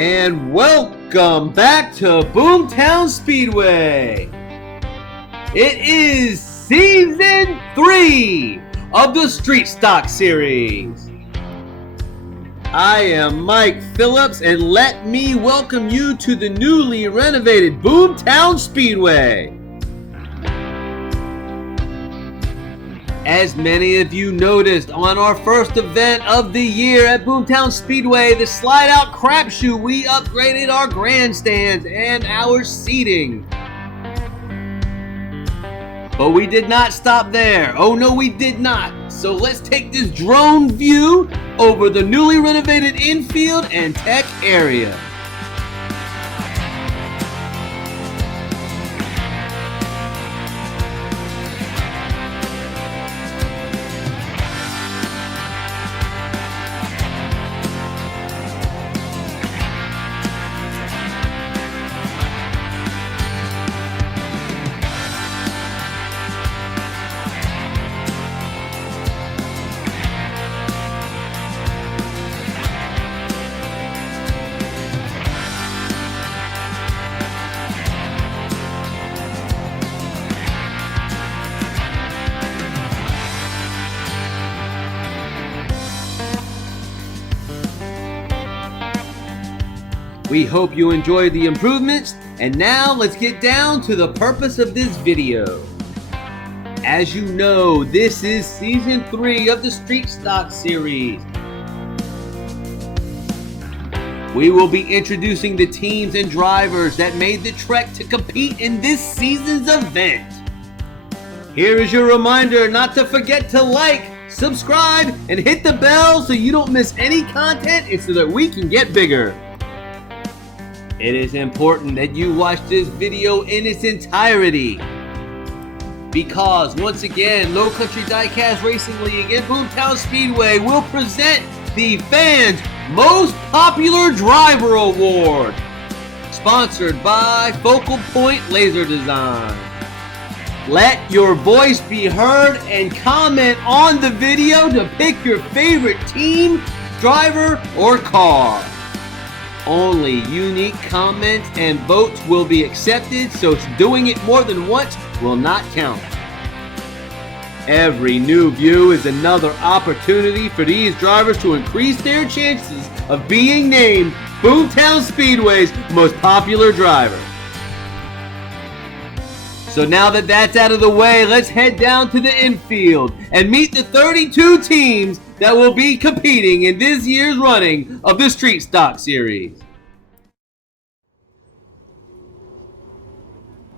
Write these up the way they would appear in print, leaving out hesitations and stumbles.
And welcome back to Boomtown Speedway. It is Season 3 of the Street Stock Series. I am Mike Phillips, and let me welcome you to the newly renovated Boomtown Speedway. As many of you noticed on our first event of the year at Boomtown Speedway, the slide-out crapshoot, we upgraded our grandstands and our seating. But we did not stop there. Oh no, we did not. So let's take this drone view over the newly renovated infield and tech area. We hope you enjoyed the improvements, and now let's get down to the purpose of this video. As you know, this is Season 3 of the Street Stock Series. We will be introducing the teams and drivers that made the trek to compete in this season's event. Here is your reminder not to forget to like, subscribe, and hit the bell so you don't miss any content and so that we can get bigger. It is important that you watch this video in its entirety, because once again, Low Country Diecast Racing League and Boomtown Speedway will present the fans' most popular driver award, sponsored by Focal Point Laser Design. Let your voice be heard and comment on the video to pick your favorite team, driver, or car. Only unique comments and votes will be accepted, so doing it more than once will not count. Every new view is another opportunity for these drivers to increase their chances of being named Boomtown Speedway's most popular driver. So now that that's out of the way, let's head down to the infield and meet the 32 teams that will be competing in this year's running of the Street Stock Series.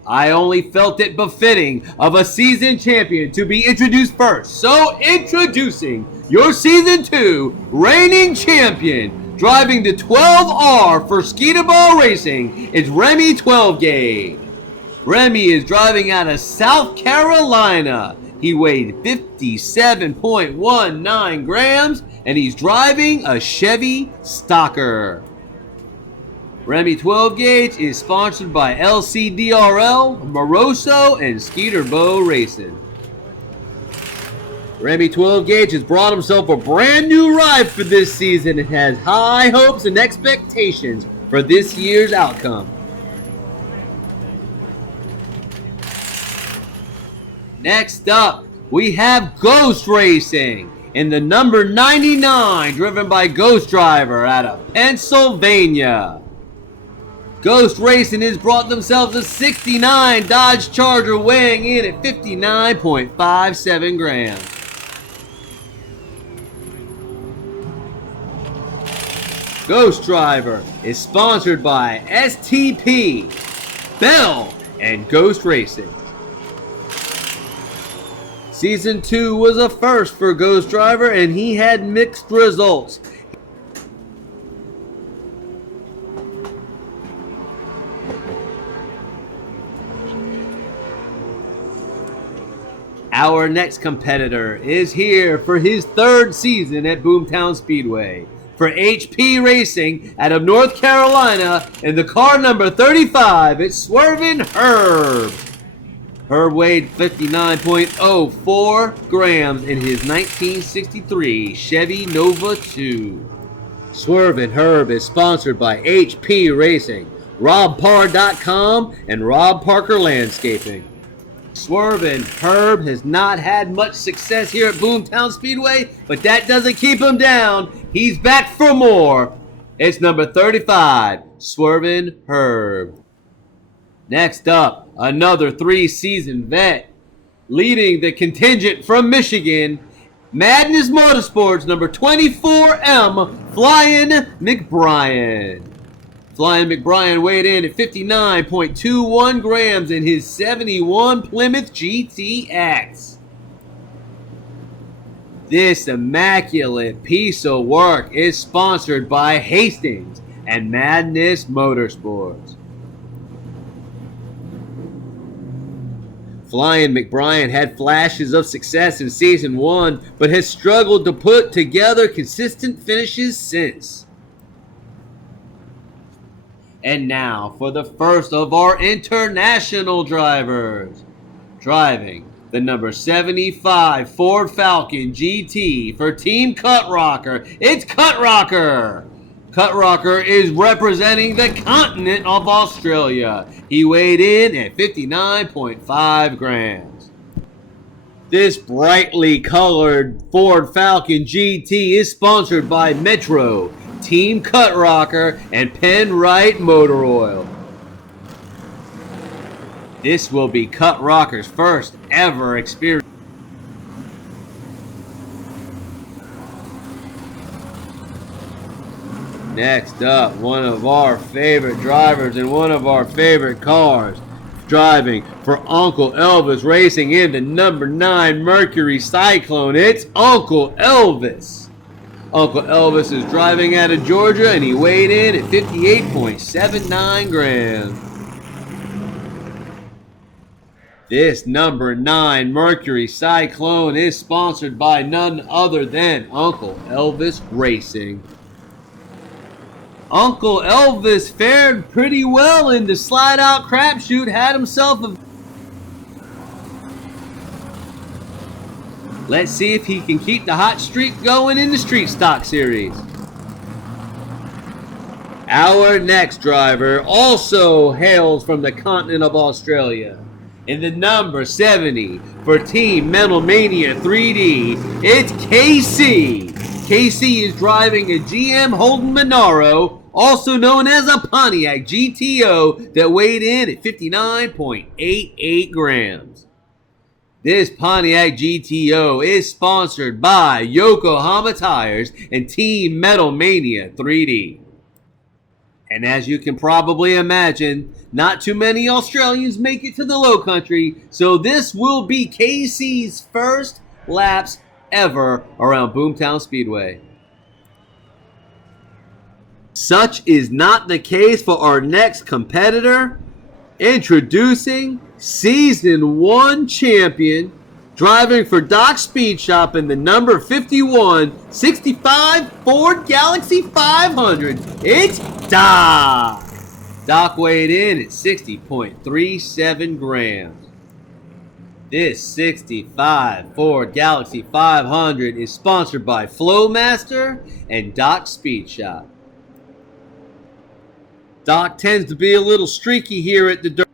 I only felt it befitting of a season champion to be introduced first. So introducing your Season 2 reigning champion, driving the 12R for SKEETER Racing, is Remy 12 gauge. Remy is driving out of South Carolina. He weighed 57.19 grams, and he's driving a Chevy Stalker. Remy 12 gauge is sponsored by LCDRL, Moroso, and SKEETER Racing. Remy 12 gauge has brought himself a brand new ride for this season and has high hopes and expectations for this year's outcome. Next up, we have Ghost Racing in the number 99, driven by Ghost Driver out of Pennsylvania. Ghost Racing has brought themselves a 69 Dodge Charger weighing in at 59.57 grams. Ghost Driver is sponsored by STP, Bell, and Ghost Racing. Season 2 was a first for Ghost Driver, and he had mixed results. Our next competitor is here for his third season at Boomtown Speedway. For HP Racing out of North Carolina, in the car number 35, it's SWERVIN Herb. Herb weighed 59.04 grams in his 1963 Chevy Nova 2. Swervin Herb is sponsored by HP Racing, RobPar.com, and Rob Parker Landscaping. Swervin Herb has not had much success here at Boomtown Speedway, but that doesn't keep him down. He's back for more. It's number 35, Swervin Herb. Next up, another 3-season vet, leading the contingent from Michigan, Madness Motorsports, number 24M, FLYIN McBRIAN. FLYIN McBRIAN weighed in at 59.21 grams in his 71 Plymouth GTX. This immaculate piece of work is sponsored by Hastings and Madness Motorsports. FLYIN McBRIAN had flashes of success in Season 1, but has struggled to put together consistent finishes since. And now for the first of our international drivers. Driving the number 75 Ford Falcon GT for Team Cutrocker, it's Cutrocker! Cutrocker is representing the continent of Australia. He weighed in at 59.5 grams. This brightly colored Ford Falcon GT is sponsored by Metro, Team Cutrocker, and Penrite Motor Oil. This will be Cutrocker's first ever experience. Next up, one of our favorite drivers and one of our favorite cars. Driving for Uncle Elvis Racing in the number 9 Mercury Cyclone, it's Uncle Elvis. Uncle Elvis is driving out of Georgia and he weighed in at 58.79 grams. This number 9 Mercury Cyclone is sponsored by none other than Uncle Elvis Racing. Uncle Elvis fared pretty well in the slide-out crapshoot, had himself a... Let's see if he can keep the hot streak going in the Street Stock Series. Our next driver also hails from the continent of Australia. In the number 70 for Team Metal Mania 3D, it's KC. KC is driving a GM Holden Monaro, also known as a Pontiac GTO, that weighed in at 59.88 grams. This Pontiac GTO is sponsored by Yokohama Tires and Team Metal Mania 3D. And as you can probably imagine, not too many Australians make it to the Low Country, so this will be KC's first laps ever around Boomtown Speedway. Such is not the case for our next competitor. Introducing Season 1 champion, driving for Doc Speed Shop in the number 5165 Ford Galaxy 500, it's Doc. Doc weighed in at 60.37 grams. This 65 Ford Galaxy 500 is sponsored by Flowmaster and Doc Speed Shop. Doc tends to be a little streaky here at the dirt.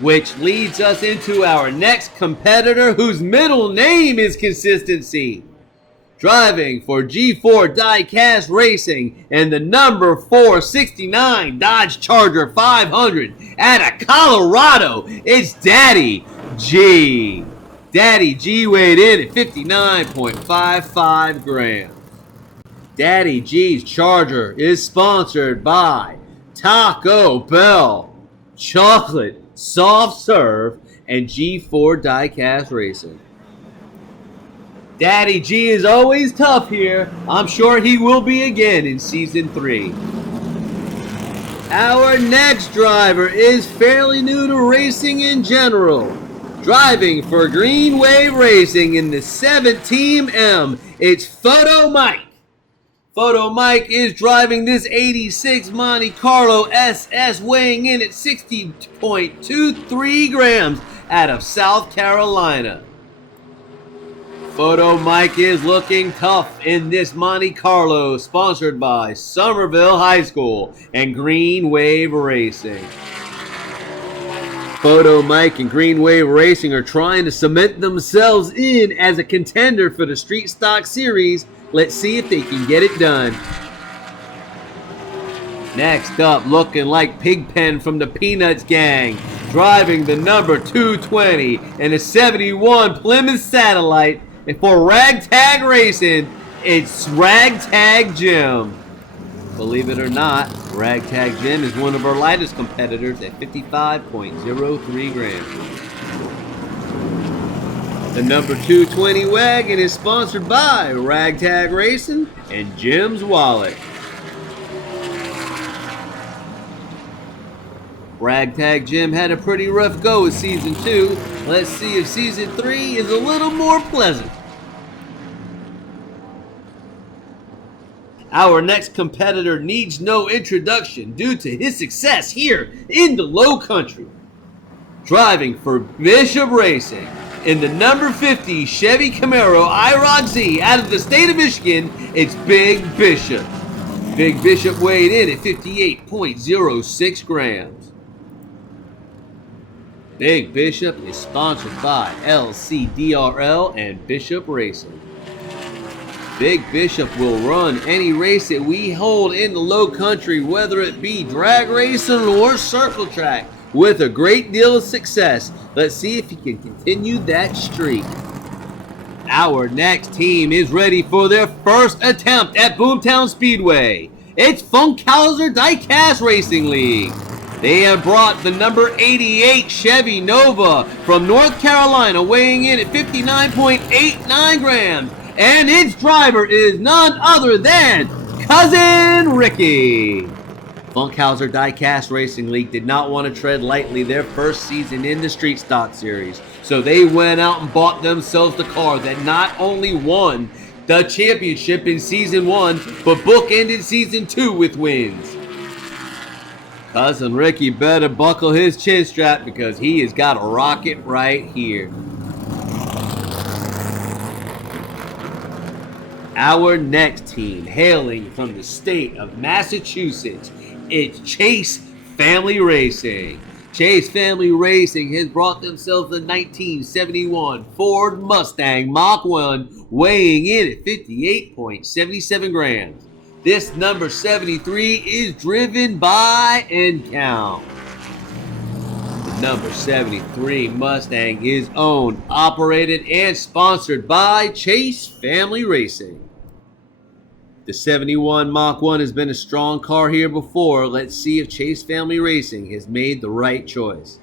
Which leads us into our next competitor whose middle name is Consistency. Driving for G4 Diecast Racing and the number 469 Dodge Charger 500 out of Colorado, it's Daddy G. Daddy G weighed in at 59.55 grams. Daddy G's Charger is sponsored by Taco Bell, Chocolate Soft Serve, and G4 Diecast Racing. Daddy G is always tough here. I'm sure he will be again in Season 3. Our next driver is fairly new to racing in general. Driving for Greenway Racing in the 7 Team M, it's Photo Mike. Photo Mike is driving this 86 Monte Carlo SS, weighing in at 60.23 grams out of South Carolina. Photo Mike is looking tough in this Monte Carlo, sponsored by Somerville High School and Green Wave Racing. Photo Mike and Green Wave Racing are trying to cement themselves in as a contender for the Street Stock Series. Let's see if they can get it done. Next up, looking like Pigpen from the Peanuts gang, driving the number 220 and a 71 Plymouth Satellite. And for Ragtag Racing, it's Ragtag Gym. Believe it or not, Ragtag Gym is one of our lightest competitors at 55.03 grams. The number 220 wagon is sponsored by Ragtag Racing and Jim's Wallet. Ragtag Gym had a pretty rough go with Season 2. Let's see if Season 3 is a little more pleasant. Our next competitor needs no introduction due to his success here in the Low Country. Driving for Bishop Racing in the number 50 Chevy Camaro IROC Z out of the state of Michigan, it's Big Bishop. Big Bishop weighed in at 58.06 grams. Big Bishop is sponsored by LCDRL and Bishop Racing. Big Bishop will run any race that we hold in the Low Country, whether it be drag racing or circle track, with a great deal of success. Let's see if he can continue that streak. Our next team is ready for their first attempt at Boomtown Speedway. It's Funkhouser Diecast Racing League. They have brought the number 88 Chevy Nova from North Carolina, weighing in at 59.89 grams. And its driver is none other than Cousin Ricky. Funkhouser Diecast Racing League did not want to tread lightly their first season in the Street Stock Series, so they went out and bought themselves the car that not only won the championship in Season 1, but bookended Season 2 with wins. Cousin Ricky better buckle his chin strap because he has got a rocket right here. Our next team, hailing from the state of Massachusetts, it's Chase Family Racing. Chase Family Racing has brought themselves a 1971 Ford Mustang Mach 1, weighing in at 58.77 grams. This number 73 is driven by ENDCOUNT. The number 73 Mustang is owned, operated, and sponsored by Chase Family Racing. The 71 Mach 1 has been a strong car here before. Let's see if Chase Family Racing has made the right choice.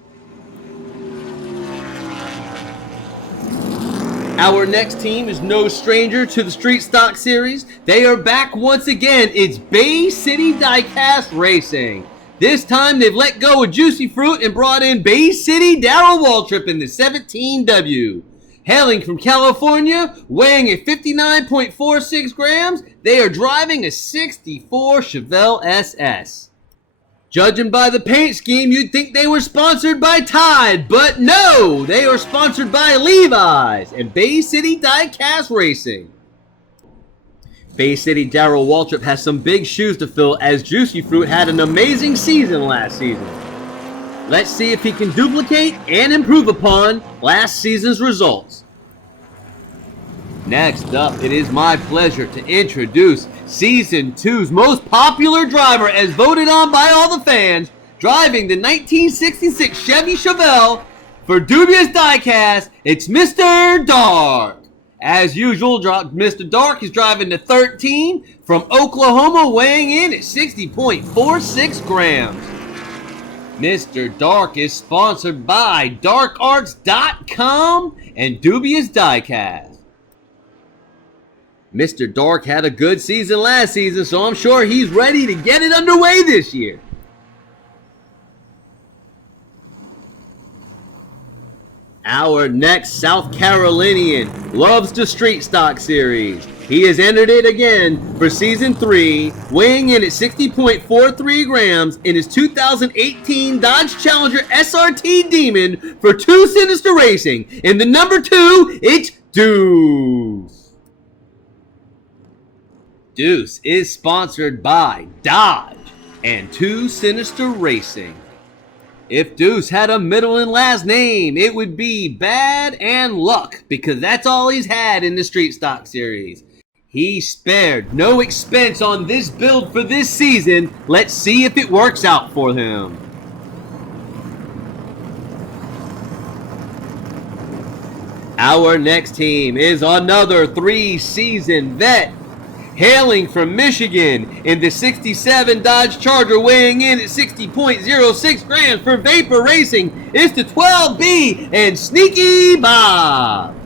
Our next team is no stranger to the Street Stock Series. They are back once again. It's Bay City Diecast Racing. This time they've let go of Juicy Fruit and brought in Bay City Darrell Waltrip in the 17W. Hailing from California, weighing at 59.46 grams, they are driving a 64 Chevelle SS. Judging by the paint scheme, you'd think they were sponsored by Tide, but no! They are sponsored by Levi's and Bay City Diecast Racing. Bay City Darrell Waltrip has some big shoes to fill, as Juicy Fruit had an amazing season last season. Let's see if he can duplicate and improve upon last season's results. Next up, it is my pleasure to introduce Season 2's most popular driver as voted on by all the fans, driving the 1966 Chevy Chevelle for Dubious Diecast. It's Mr. Dark. As usual, Mr. Dark is driving the 13 from Oklahoma, weighing in at 60.46 grams. Mr. Dark is sponsored by DarkArts.com and Dubious Diecast. Mr. Dark had a good season last season, so I'm sure he's ready to get it underway this year. Our next South Carolinian loves the Street Stock Series. He has entered it again for Season 3, weighing in at 60.43 grams in his 2018 Dodge Challenger SRT Demon for 2 Sinister Racing. In the number 2, it's Deuce. Deuce is sponsored by Dodge and 2 Sinister Racing. If Deuce had a middle and last name, it would be Bad and Luck, because that's all he's had in the Street Stock Series. He spared no expense on this build for this season. Let's see if it works out for him. Our next team is another 3-season vet, hailing from Michigan in the 67 Dodge Charger, weighing in at 60.06 grams for Vapor Racing. It's the 12B and Sneaky Bob.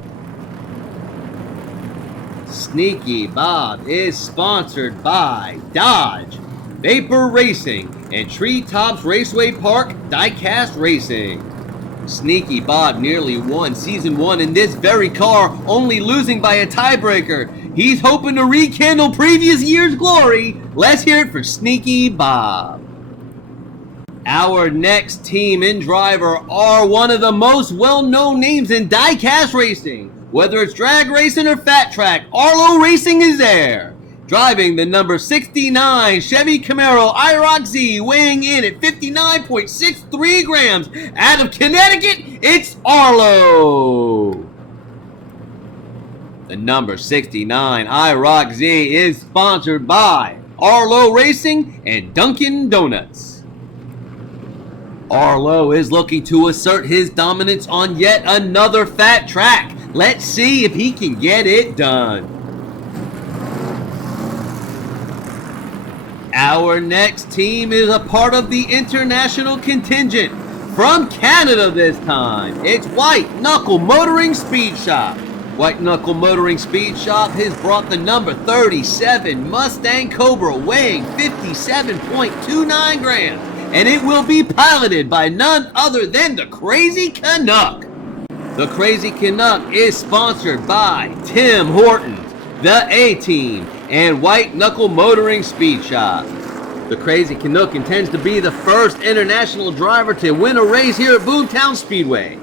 Sneaky Bob is sponsored by Dodge, Vapor Racing, and Treetops Raceway Park Diecast Racing. Sneaky Bob nearly won Season 1 in this very car, only losing by a tiebreaker. He's hoping to rekindle previous year's glory. Let's hear it for Sneaky Bob. Our next team and driver are one of the most well-known names in diecast racing. Whether it's drag racing or fat track, Arlo Racing is there. Driving the number 69 Chevy Camaro IROC Z, weighing in at 59.63 grams. Out of Connecticut, it's Arlo. The number 69 IROC Z is sponsored by Arlo Racing and Dunkin' Donuts. Arlo is looking to assert his dominance on yet another fat track. Let's see if he can get it done. Our next team is a part of the international contingent. From Canada this time, it's White Knuckle Motoring Speed Shop. White Knuckle Motoring Speed Shop has brought the number 37 Mustang Cobra, weighing 57.29 grams. And it will be piloted by none other than the Crazy CANUCK. The Crazy CANUCK is sponsored by Tim Hortons, the A-Team, and White Knuckle Motoring Speed Shop. The Crazy CANUCK intends to be the first international driver to win a race here at Boomtown Speedway.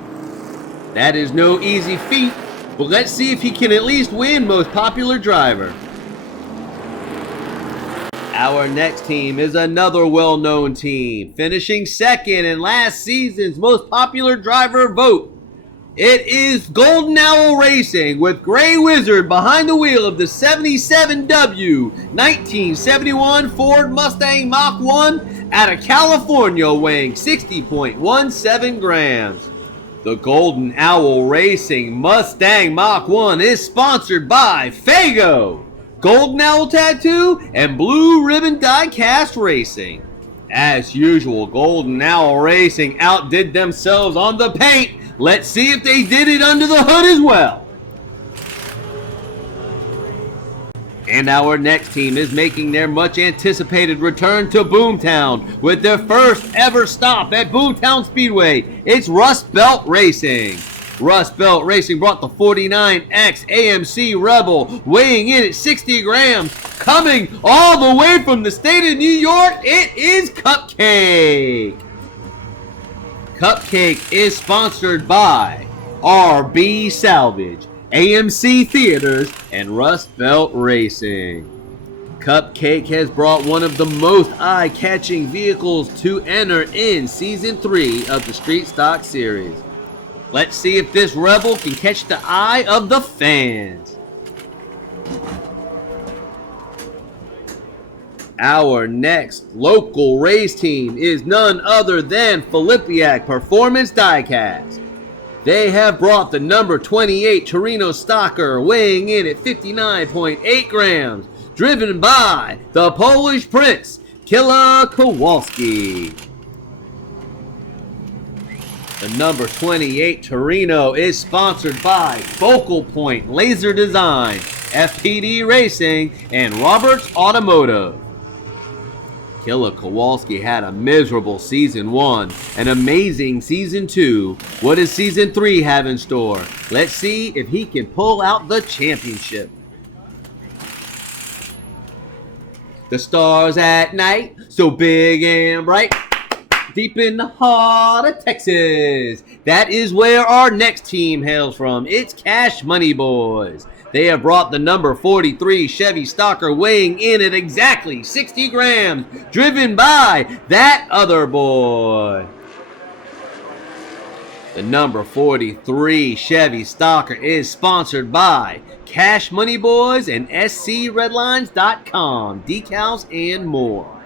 That is no easy feat, but let's see if he can at least win Most Popular Driver. Our next team is another well-known team, finishing second in last season's Most Popular Driver vote. It is Golden Owl Racing with Gray Wizard behind the wheel of the 77W 1971 Ford Mustang Mach 1 out of California, weighing 60.17 grams. The Golden Owl Racing Mustang Mach 1 is sponsored by Fago, Golden Owl Tattoo, and Blue Ribbon Diecast Racing. As usual, Golden Owl Racing outdid themselves on the paint. Let's see if they did it under the hood as well. And our next team is making their much anticipated return to Boomtown with their first ever stop at Boomtown Speedway. It's Rust Belt Racing. Rust Belt Racing brought the 49X AMC Rebel, weighing in at 60 grams. Coming all the way from the state of New York, it is Cupcake. Cupcake is sponsored by RB Salvage, AMC Theaters, and Rust Belt Racing. Cupcake has brought one of the most eye-catching vehicles to enter in Season 3 of the Street Stock Series. Let's see if this Rebel can catch the eye of the fans. Our next local race team is none other than Filipiak Performance Diecast. They have brought the number 28 Torino Stalker, weighing in at 59.8 grams, driven by the Polish Prince, Killa Kowalski. The number 28 Torino is sponsored by Focal Point Laser Design, FPD Racing, and Roberts Automotive. Killa Kowalski had a miserable Season 1, an amazing Season 2. What does Season 3 have in store? Let's see if he can pull out the championship. The stars at night, so big and bright, deep in the heart of Texas. That is where our next team hails from. It's Cash Money Boys. They have brought the number 43 Chevy Stalker weighing in at exactly 60 grams, driven by that other boy. The number 43 Chevy Stalker is sponsored by Cash Money Boys and SCRedlines.com, decals and more.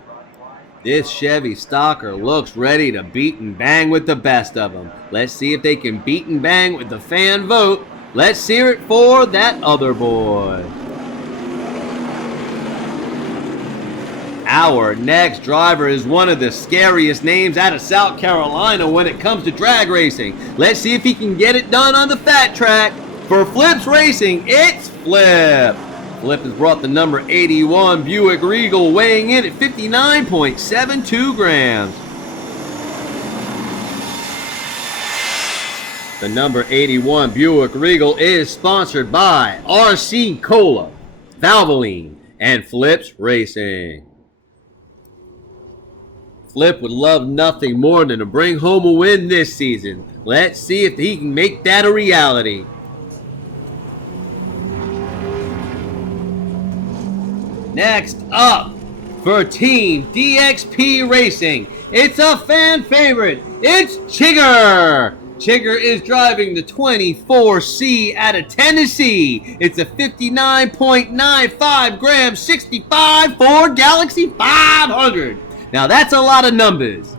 This Chevy Stalker looks ready to beat and bang with the best of them. Let's see if they can beat and bang with the fan vote. Let's hear it for that other boy. Our next driver is one of the scariest names out of South Carolina when it comes to drag racing. Let's see if he can get it done on the fat track. For Flips Racing, it's Flip. Flip has brought the number 81 Buick Regal weighing in at 59.72 grams. The number 81 Buick Regal is sponsored by RC Cola, Valvoline, and Flips Racing. Flip would love nothing more than to bring home a win this season. Let's see if he can make that a reality. Next up, for Team DXP Racing, it's a fan favorite. It's Chigger. Chigger is driving the 24C out of Tennessee. It's a 59.95 gram 65 Ford Galaxy 500. Now that's a lot of numbers.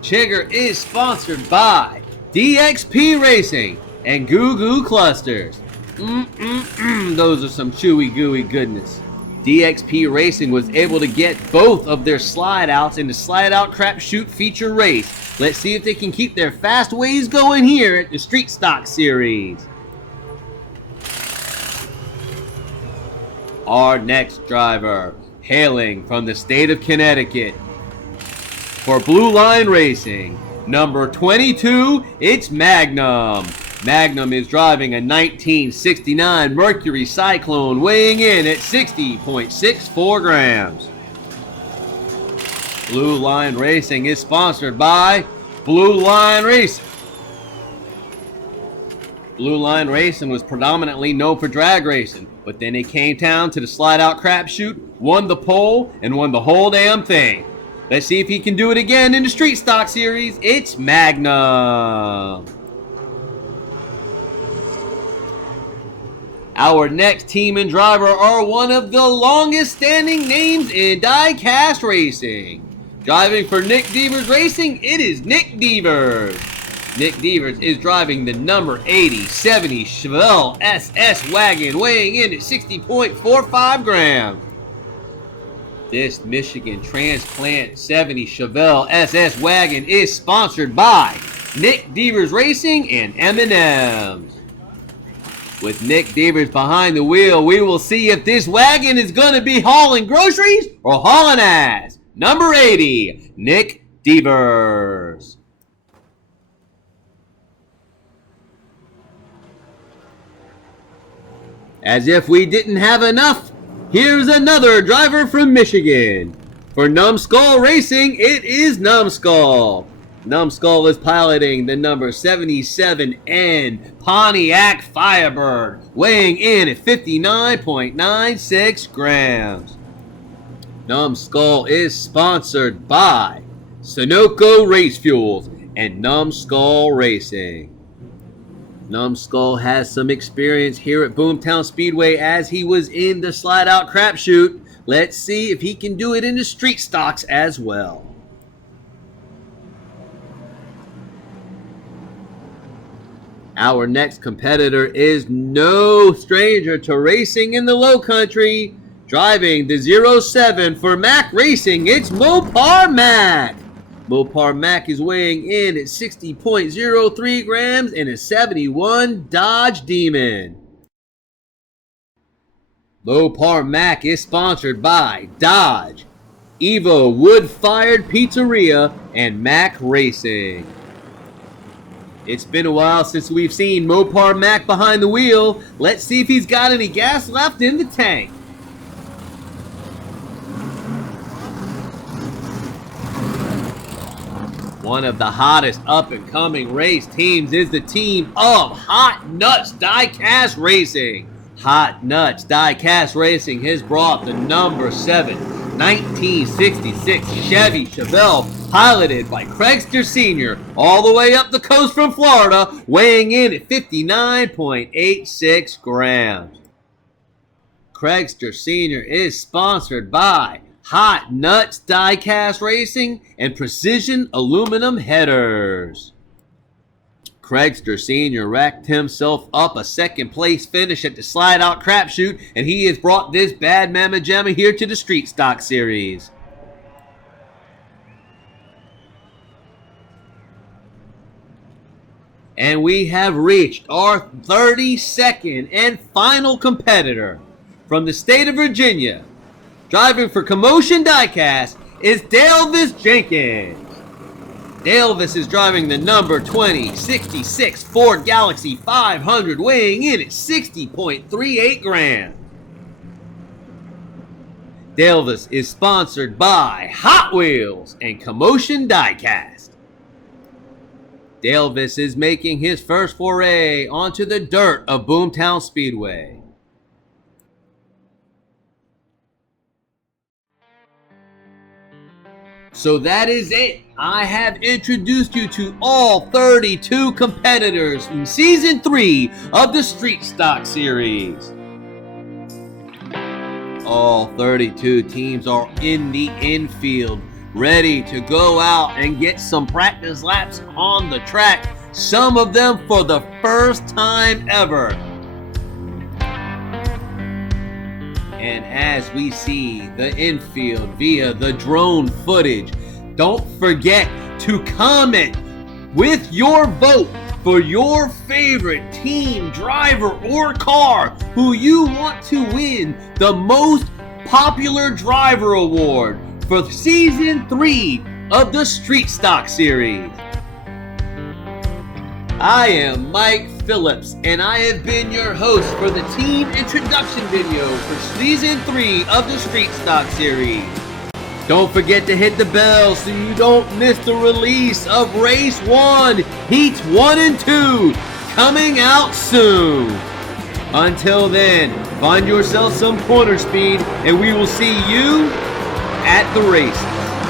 Chigger is sponsored by DXP Racing and Goo Goo Clusters. Those are some chewy gooey goodness. DXP Racing was able to get both of their slide outs in the slide out crapshoot feature race. Let's see if they can keep their fast ways going here at the Street Stock Series. Our next driver, hailing from the state of Connecticut, for Blue Line Racing, number 22, it's Magnum. Magnum is driving a 1969 Mercury Cyclone weighing in at 60.64 grams. Blue Line Racing is sponsored by Blue Line Racing. Blue Line Racing was predominantly known for drag racing, but then it came down to the slide out crapshoot, won the pole, and won the whole damn thing. Let's see if he can do it again in the Street Stock Series. It's Magnum. Our next team and driver are one of the longest standing names in Diecast Racing. Driving for Nick Devers Racing, it is Nick Devers. Nick Devers is driving the number 8070 Chevelle SS wagon weighing in at 60.45 grams. This Michigan Transplant 70 Chevelle SS wagon is sponsored by Nick Devers Racing and M&M's. With Nick Devers behind the wheel, we will see if this wagon is going to be hauling groceries or hauling ass. Number 80, Nick Devers. As if we didn't have enough, here's another driver from Michigan. For Numbskull Racing, it is Numbskull. Numbskull is piloting the number 77N Pontiac Firebird, weighing in at 59.96 grams. Numbskull is sponsored by Sunoco Race Fuels and Numbskull Racing. Numbskull has some experience here at Boomtown Speedway as he was in the slide out crapshoot. Let's see if he can do it in the street stocks as well. Our next competitor is no stranger to racing in the low country. Driving the 07 for Mack Racing, it's Mopar Mad. Mopar Mad is weighing in at 60.03 grams in a 71 Dodge Demon. Mopar Mad is sponsored by Dodge, Evo Wood-Fired Pizzeria, and Mack Racing. It's been a while since we've seen Mopar Mad behind the wheel. Let's see if he's got any gas left in the tank. One of the hottest up-and-coming race teams is the team of Hot Nuts Diecast Racing. Hot Nuts Diecast Racing has brought the number 7 1966 Chevy Chevelle, piloted by Craigster Sr., all the way up the coast from Florida, weighing in at 59.86 grams. Craigster Sr. is sponsored by Hot Nuts Diecast Racing and Precision Aluminum Headers. Craigster Sr. racked himself up a second place finish at the slide out crapshoot, and he has brought this bad mamma jamma here to the Street Stock Series. And we have reached our 32nd and final competitor from the state of Virginia. Driving for Commotion Diecast is Elvis Jenkins. Elvis is driving the number 2066 Ford Galaxy 500, weighing in at 60.38 grams. Elvis is sponsored by Hot Wheels and Commotion Diecast. Elvis is making his first foray onto the dirt of Boomtown Speedway. So that is it. I have introduced you to all 32 competitors in Season 3 of the Street Stock Series. All 32 teams are in the infield, ready to go out and get some practice laps on the track, some of them for the first time ever. And as we see the infield via the drone footage, don't forget to comment with your vote for your favorite team, driver, or car who you want to win the most popular driver award for Season 3 of the Street Stock Series. I am Mike Phillips, and I have been your host for the team introduction video for Season 3 of the Street Stock Series. Don't forget to hit the bell so you don't miss the release of Race 1, Heats 1 and 2, coming out soon. Until then, find yourself some corner speed, and we will see you at the races.